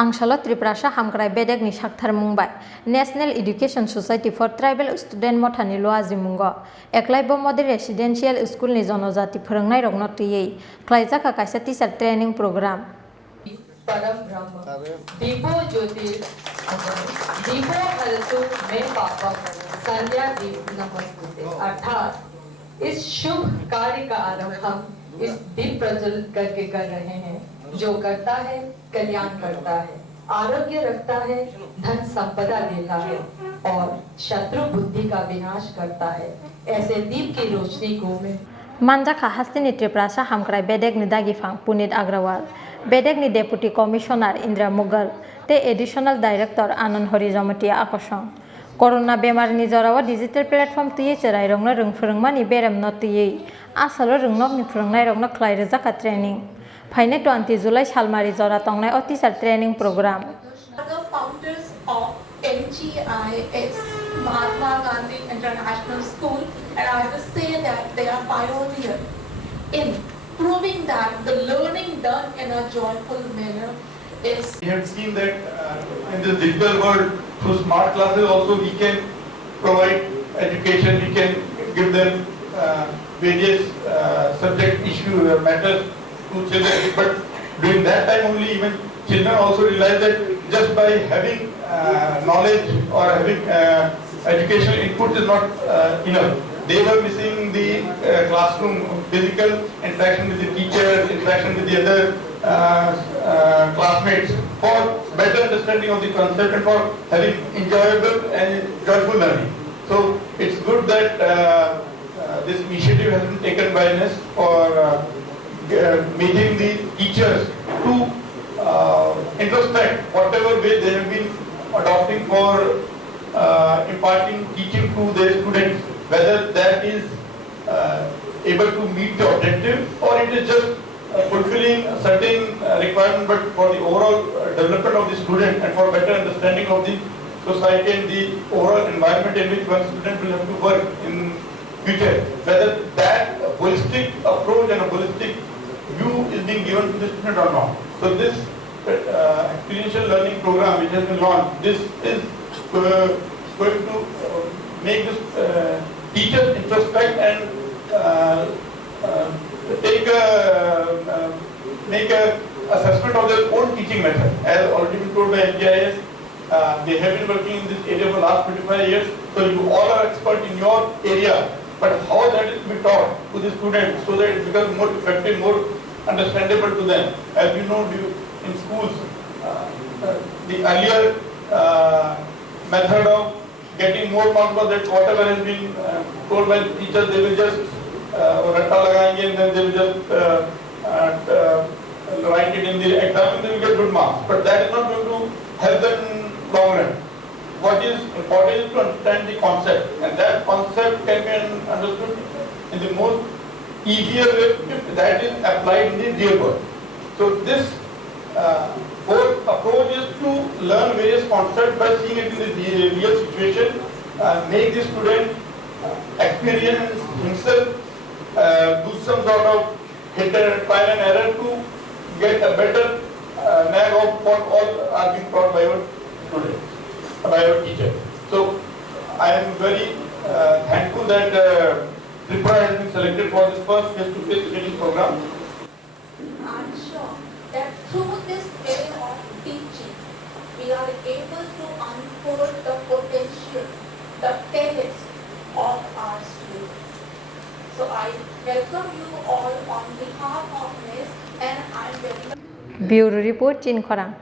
Tangshalo Tripura Hamkrai Bedek ni Shakthar Mumbai National Education Society for Tribal Student Mothani Loazi Mungo Eklavya Modi Residential Schoolni Janjati Phrwngnairokno twiwi Khlaijakha kaisa teacher training program परम ब्रह्म दीपो ज्योतिर दीपो हरतु में पापा संध्या दीप नमस्ते अर्थात इस शुभ कार्य का आरंभ हम इस दीप प्रज्वलित करके कर रहे हैं जो करता है कल्याण करता है आरोग्य रखता है धन संपदा देता है और शत्रु बुद्धि का विनाश करता है ऐसे दीप की रोशनी को मैं Manjaka Hastini Tripura Hamkrai Bedek ni Dagifang Punit Agrawal Bedek ni Deputy Commissioner Indra Mughal te Additional Director Anand Horizamatia Akosong Corona Bemar ni Zorawa digital platform tiye cherai rongno rung phrwngmani beram no tiye asalo rungnok ni Phrwngnairokno Khlaijakha training Phaine 20 July salmari Zora tongnai o teacher training program The founders of MGIS Mahatma Gandhi International School, and I have to say that they are pioneer in proving that the learning done in a joyful manner is. We have seen that in this digital world, through smart classes also we can provide education, we can give them various subject issue matters to children, but during that time only even children also realize that just by having knowledge or having educational input is not enough. They were missing the classroom physical interaction with the teachers, interaction with the other classmates for better understanding of the concept and for having enjoyable and joyful learning. So it's good that this initiative has been taken by NS for making the teachers to introspect whatever way they have been adopting for imparting teaching to their students, whether that is able to meet the objective or it is just fulfilling a certain requirement, but for the overall development of the student and for better understanding of the society and the overall environment in which one student will have to work in future, whether that holistic approach and a holistic view is being given to the student or not. So this experiential learning program which has been launched, this is going to make this teachers introspect and make a assessment of their own teaching method. As already been told by MGIS, they have been working in this area for the last 25 years. So you all are expert in your area, but how that is to be taught to the students so that it becomes more effective, more understandable to them. As you know, in schools, the earlier method of getting more marks was that whatever has been told by the teachers, they will just ratta lagayenge and then they will just write it in the exam and they will get good marks. But that is not going to help them in long run. What is important is to understand the concept, and that concept can be understood in the most easier way if that is applied in the real world. So this whole approach is to learn various concepts by seeing it in the real situation, make the student experience himself, do some sort of trial and error to get a better nag of what all are being taught by your students, by your teacher. So I am very thankful that Tripura has been selected for this first face-to-face training program. I'm sure that through this way of teaching, we are able to unfold the potential, the talents of our students. So I welcome you all on behalf of this, and I'm very Bureau Report Chini Khorang